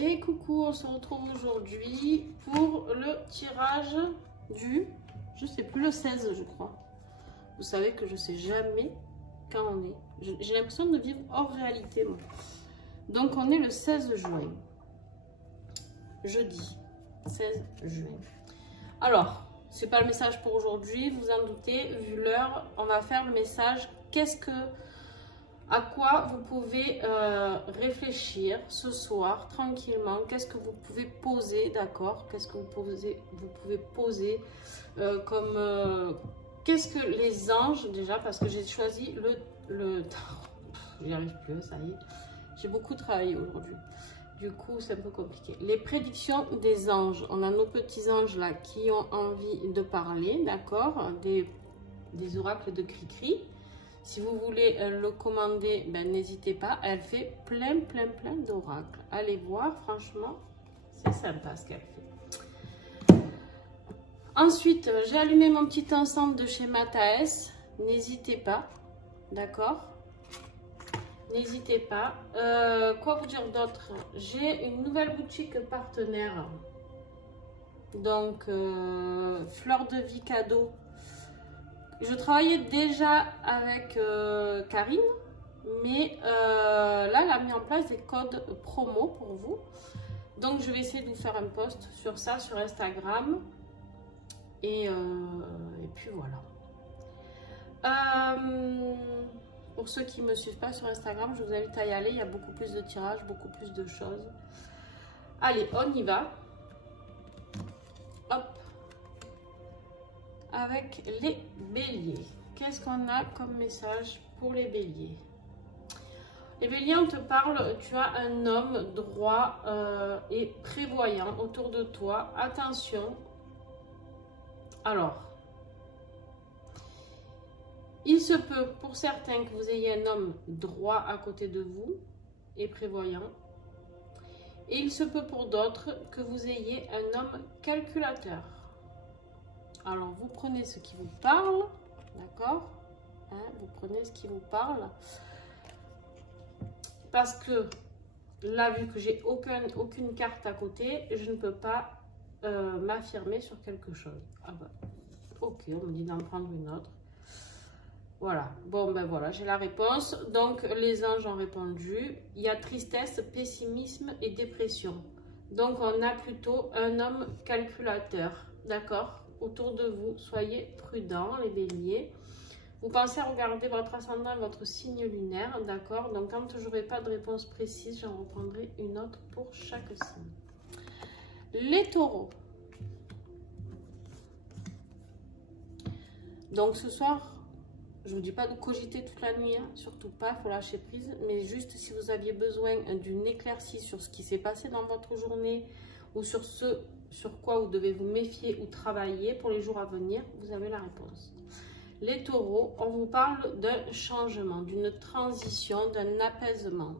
Et coucou, on se retrouve aujourd'hui pour le tirage du, je sais plus, le 16 je crois. Vous savez que je sais jamais quand on est. J'ai l'impression de vivre hors réalité moi. Donc on est le 16 juin. Jeudi 16 juin. Alors, c'est pas le message pour aujourd'hui, vous en doutez, vu l'heure, on va faire le message à quoi vous pouvez réfléchir ce soir tranquillement, qu'est-ce que vous pouvez poser, d'accord, qu'est-ce que vous pouvez poser qu'est-ce que les anges, déjà, parce que j'ai choisi j'y arrive plus, ça y est, j'ai beaucoup travaillé aujourd'hui, du coup c'est un peu compliqué. Les prédictions des anges, on a nos petits anges là qui ont envie de parler, d'accord, des oracles de Cricri. Si vous voulez le commander, ben, n'hésitez pas. Elle fait plein d'oracles. Allez voir, franchement, c'est sympa ce qu'elle fait. Ensuite, j'ai allumé mon petit ensemble de chez Mataes. N'hésitez pas, d'accord? N'hésitez pas. Quoi vous dire d'autre? J'ai une nouvelle boutique partenaire. Donc, Fleur de Vie cadeau. Je travaillais déjà avec Karine, mais là, elle a mis en place des codes promo pour vous. Donc, je vais essayer de vous faire un post sur ça, sur Instagram. Et puis voilà. Pour ceux qui ne me suivent pas sur Instagram, je vous invite à y aller. Il y a beaucoup plus de tirages, beaucoup plus de choses. Allez, on y va. Hop. Avec les béliers. Qu'est-ce qu'on a comme message pour les béliers? Les béliers, on te parle, tu as un homme droit et prévoyant autour de toi. Attention. Alors, il se peut pour certains que vous ayez un homme droit à côté de vous et prévoyant. Et il se peut pour d'autres que vous ayez un homme calculateur. Alors, vous prenez ce qui vous parle, d'accord, hein, vous prenez ce qui vous parle. Parce que là, vu que j'ai aucune carte à côté, je ne peux pas m'affirmer sur quelque chose. Ah bah, ok, on me dit d'en prendre une autre. Voilà, bon ben voilà, j'ai la réponse. Donc, les anges ont répondu. Il y a tristesse, pessimisme et dépression. Donc, on a plutôt un homme calculateur, d'accord? Autour de vous, soyez prudents les béliers. Vous pensez à regarder votre ascendant et votre signe lunaire, d'accord? Donc quand je n'aurai pas de réponse précise, j'en reprendrai une autre pour chaque signe. Les taureaux. Donc ce soir, je ne vous dis pas de cogiter toute la nuit, hein, surtout pas, il faut lâcher prise, mais juste si vous aviez besoin d'une éclaircie sur ce qui s'est passé dans votre journée ou sur ce sur quoi vous devez vous méfier ou travailler pour les jours à venir, vous avez la réponse. Les taureaux, on vous parle d'un changement, d'une transition, d'un apaisement.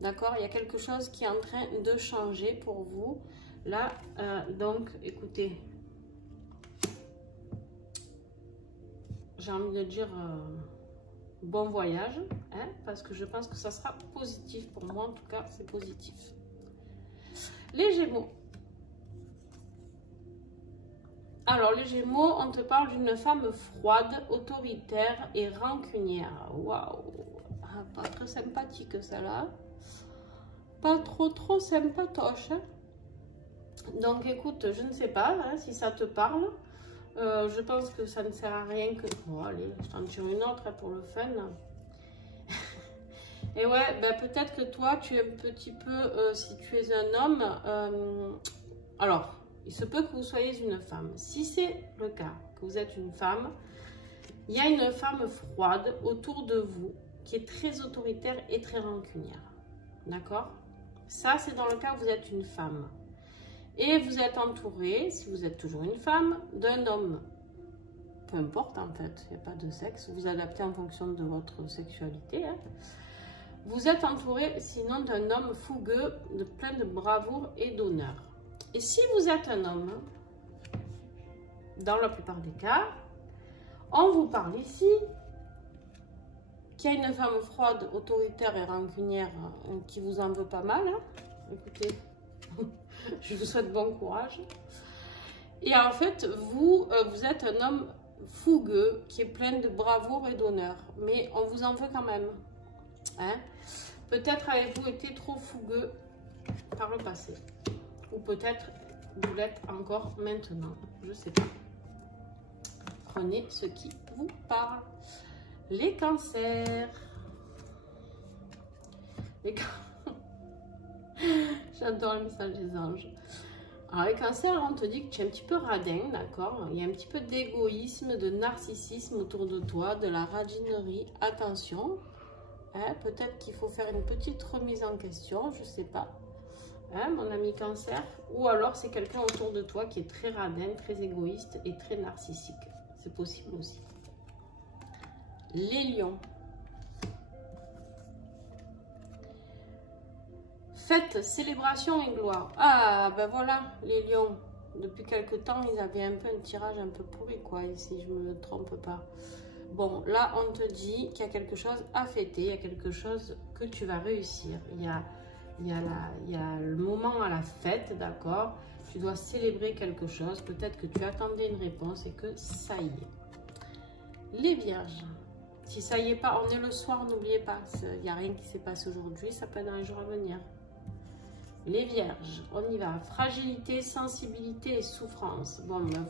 D'accord? Il y a quelque chose qui est en train de changer pour vous. Là, donc, écoutez, j'ai envie de dire bon voyage, hein, parce que je pense que ça sera positif. Pour moi, en tout cas, c'est positif. Les Gémeaux. Alors, les Gémeaux, on te parle d'une femme froide, autoritaire et rancunière. Waouh! Pas très sympathique, celle-là. Pas trop sympatoche. Hein? Donc, écoute, je ne sais pas hein, si ça te parle. Je pense que ça ne sert à rien que... Bon, allez, je t'en tire une autre hein, pour le fun. Et ouais, ben, peut-être que toi, tu es un petit peu... si tu es un homme... alors... Il se peut que vous soyez une femme. Si c'est le cas, que vous êtes une femme, il y a une femme froide autour de vous qui est très autoritaire et très rancunière. D'accord? Ça, c'est dans le cas où vous êtes une femme. Et vous êtes entouré, si vous êtes toujours une femme, d'un homme. Peu importe en fait, il n'y a pas de sexe. Vous adaptez en fonction de votre sexualité. Hein. Vous êtes entouré sinon d'un homme fougueux, plein de bravoure et d'honneur. Et si vous êtes un homme, dans la plupart des cas, on vous parle ici qu'il y a une femme froide, autoritaire et rancunière qui vous en veut pas mal. Hein. Écoutez, Je vous souhaite bon courage. Et en fait, vous êtes un homme fougueux, qui est plein de bravoure et d'honneur. Mais on vous en veut quand même. Hein? Peut-être avez-vous été trop fougueux par le passé. Ou peut-être vous l'êtes encore maintenant. Je ne sais pas. Prenez ce qui vous parle. Les cancers. J'adore le message des anges. Alors les cancers, on te dit que tu es un petit peu radin, d'accord? Il y a un petit peu d'égoïsme, de narcissisme autour de toi, de la radinerie. Attention, hein, peut-être qu'il faut faire une petite remise en question, je ne sais pas. Hein, mon ami cancer. Ou alors c'est quelqu'un autour de toi qui est très radin, très égoïste et très narcissique. C'est possible aussi. Les lions. Fête, célébration et gloire. Ah, ben voilà, les lions. Depuis quelque temps, ils avaient un peu un tirage un peu pourri, quoi, si je ne me trompe pas. Bon, là, on te dit qu'il y a quelque chose à fêter, il y a quelque chose que tu vas réussir. Il y a le moment à la fête, d'accord? Tu dois célébrer quelque chose. Peut-être que tu attendais une réponse et que ça y est. Les vierges. Si ça y est pas, on est le soir, n'oubliez pas. Il n'y a rien qui s'est passé aujourd'hui, ça peut être dans les jours à venir. Les vierges, on y va. Fragilité, sensibilité et souffrance. Bon, ben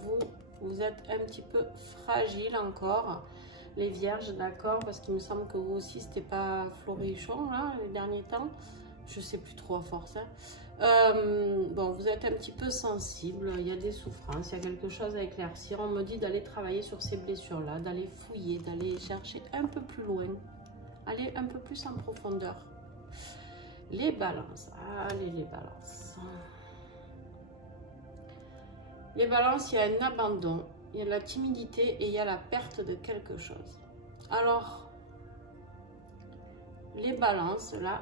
vous êtes un petit peu fragile encore. Les vierges, d'accord, parce qu'il me semble que vous aussi, c'était pas florichon, là, les derniers temps. Je sais plus trop à force. Hein. Bon, vous êtes un petit peu sensible. Il y a des souffrances, il y a quelque chose à éclaircir. On me dit d'aller travailler sur ces blessures-là, d'aller fouiller, d'aller chercher un peu plus loin. Aller un peu plus en profondeur. Les balances. Allez, les balances. Les balances, il y a un abandon, il y a la timidité et il y a la perte de quelque chose. Alors, les balances, là,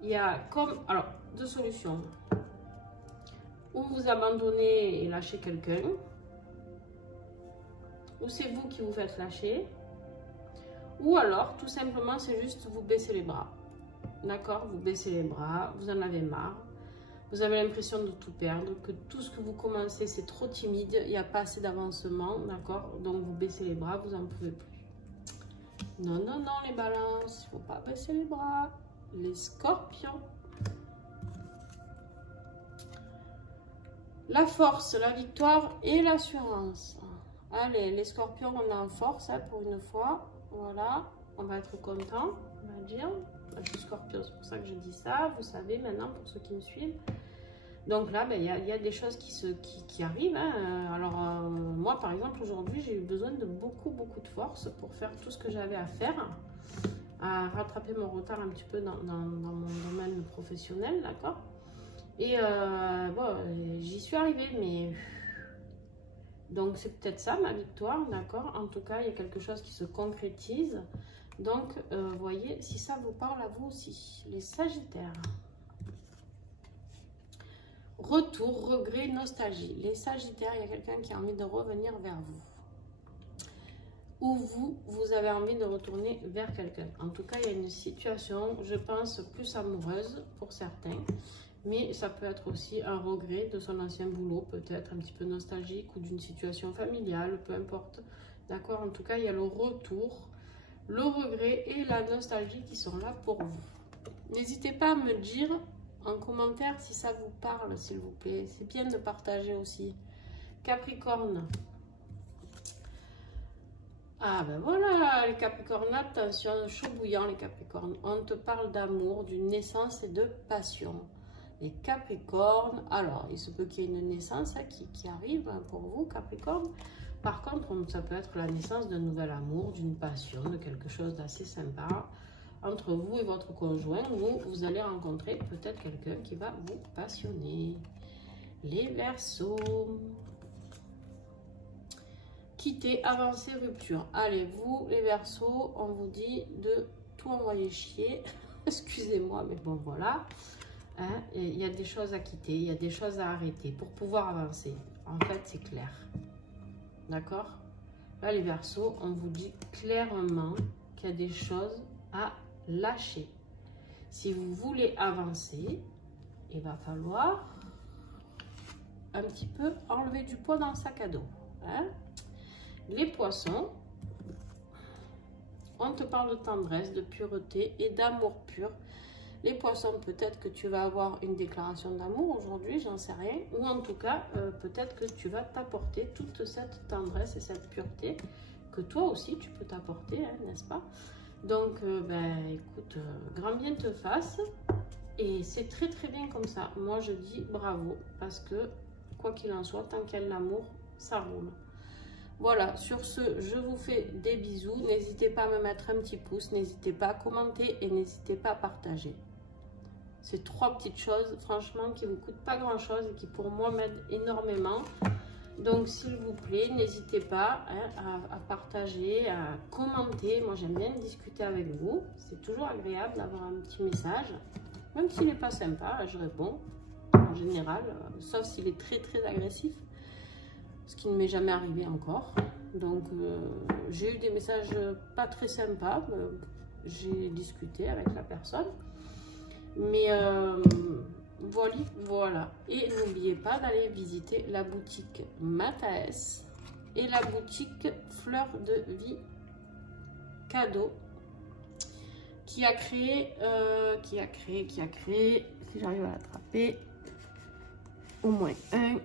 il y a comme... Alors, deux solutions. Ou vous abandonnez et lâchez quelqu'un, ou c'est vous qui vous faites lâcher. Ou alors, tout simplement, c'est juste vous baissez les bras. D'accord? Vous baissez les bras, vous en avez marre. Vous avez l'impression de tout perdre, que tout ce que vous commencez, c'est trop timide, il n'y a pas assez d'avancement, d'accord? Donc, vous baissez les bras, vous n'en pouvez plus. Non, non, non, les balances, il ne faut pas baisser les bras. Les scorpions. La force, la victoire et l'assurance. Allez, les scorpions, on est en force hein, pour une fois. Voilà, on va être content, on va dire. Je suis scorpion, c'est pour ça que je dis ça. Vous savez maintenant, pour ceux qui me suivent. Donc là, ben, y a des choses qui arrivent. Hein. Alors, moi, par exemple, aujourd'hui, j'ai eu besoin de beaucoup de force pour faire tout ce que j'avais à faire. À rattraper mon retard un petit peu dans mon domaine professionnel, d'accord? Et bon, j'y suis arrivée, mais... Donc, c'est peut-être ça, ma victoire, d'accord? En tout cas, il y a quelque chose qui se concrétise. Donc, voyez, si ça vous parle à vous aussi, les Sagittaires. Retour, regret, nostalgie. Les Sagittaires, il y a quelqu'un qui a envie de revenir vers vous. Ou vous avez envie de retourner vers quelqu'un. En tout cas, il y a une situation, je pense, plus amoureuse pour certains. Mais ça peut être aussi un regret de son ancien boulot, peut-être un petit peu nostalgique ou d'une situation familiale, peu importe. D'accord? En tout cas, il y a le retour, le regret et la nostalgie qui sont là pour vous. N'hésitez pas à me dire en commentaire si ça vous parle, s'il vous plaît. C'est bien de partager aussi. Capricorne. Ah ben voilà, les Capricornes, attention, chaud bouillant les Capricornes. On te parle d'amour, d'une naissance et de passion. Les Capricornes, alors il se peut qu'il y ait une naissance qui arrive pour vous, Capricorne. Par contre, ça peut être la naissance d'un nouvel amour, d'une passion, de quelque chose d'assez sympa. Entre vous et votre conjoint, vous allez rencontrer peut-être quelqu'un qui va vous passionner. Les Verseaux. Quitter, avancer, rupture. Allez, vous, les Verseaux, on vous dit de tout envoyer chier. Excusez-moi, mais bon, voilà. Hein, il y a des choses à quitter, il y a des choses à arrêter pour pouvoir avancer. En fait, c'est clair. D'accord? Là, les Verseaux, on vous dit clairement qu'il y a des choses à lâcher. Si vous voulez avancer, il va falloir un petit peu enlever du poids dans le sac à dos. Hein? Les poissons, on te parle de tendresse, de pureté et d'amour pur. Les poissons, peut-être que tu vas avoir une déclaration d'amour aujourd'hui, j'en sais rien. Ou en tout cas, peut-être que tu vas t'apporter toute cette tendresse et cette pureté que toi aussi tu peux t'apporter, hein, n'est-ce pas? Donc, écoute, grand bien te fasse. Et c'est très très bien comme ça. Moi, je dis bravo parce que, quoi qu'il en soit, tant qu'il y a de l'amour, ça roule. Voilà, sur ce, je vous fais des bisous. N'hésitez pas à me mettre un petit pouce, n'hésitez pas à commenter et n'hésitez pas à partager. C'est 3 petites choses, franchement, qui ne vous coûtent pas grand-chose et qui, pour moi, m'aident énormément. Donc, s'il vous plaît, n'hésitez pas hein, à partager, à commenter. Moi, j'aime bien discuter avec vous. C'est toujours agréable d'avoir un petit message. Même s'il n'est pas sympa, je réponds en général, sauf s'il est très, très agressif. Ce qui ne m'est jamais arrivé encore. Donc, j'ai eu des messages pas très sympas. J'ai discuté avec la personne. Mais voilà. Et n'oubliez pas d'aller visiter la boutique Mataes et la boutique Fleur de Vie Cadeau qui a créé, si j'arrive à l'attraper, au moins un.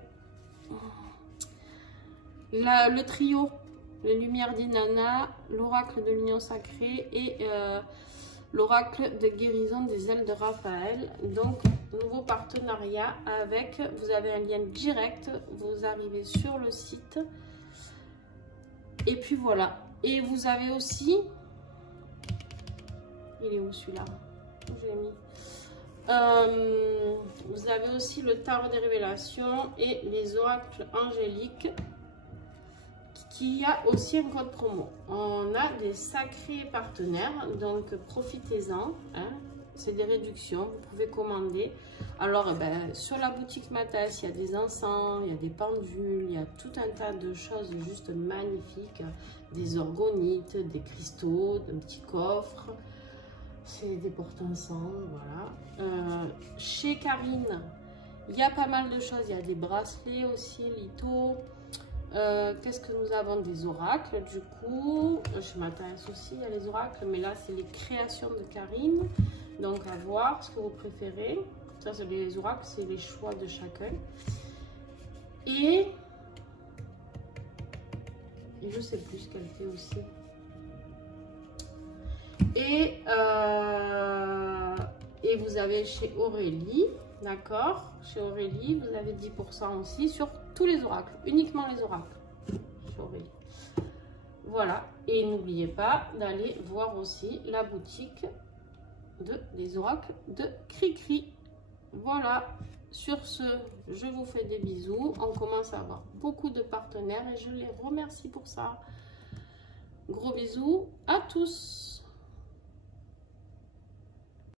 Le trio, les lumières d'Inanna, l'oracle de l'union sacrée et l'oracle de guérison des ailes de Raphaël. Donc, nouveau partenariat avec, vous avez un lien direct, vous arrivez sur le site. Et puis voilà. Et vous avez aussi, il est où celui-là? J'ai mis. Vous avez aussi le tarot des révélations et les oracles angéliques. Qui a aussi un code promo. On a des sacrés partenaires, donc profitez-en. Hein. C'est des réductions, vous pouvez commander. Alors, sur la boutique Mataes, il y a des encens, il y a des pendules, il y a tout un tas de choses juste magnifiques. Des orgonites, des cristaux, un petit coffre. C'est des porte-encens, voilà. Chez Karine, il y a pas mal de choses. Il y a des bracelets aussi, litho. Qu'est-ce que nous avons? Des oracles, du coup, chez Mataes aussi, il y a les oracles, mais là, c'est les créations de Karine. Donc, à voir ce que vous préférez. Ça, c'est les oracles, c'est les choix de chacun. Et je sais plus ce qu'elle fait aussi. Et vous avez chez Aurélie, d'accord? Chez Aurélie, vous avez 10% aussi sur tous les oracles, uniquement les oracles chez Aurélie. Voilà, et n'oubliez pas d'aller voir aussi la boutique des oracles de Cricri. Voilà, sur ce, je vous fais des bisous. On commence à avoir beaucoup de partenaires et je les remercie pour ça. Gros bisous à tous.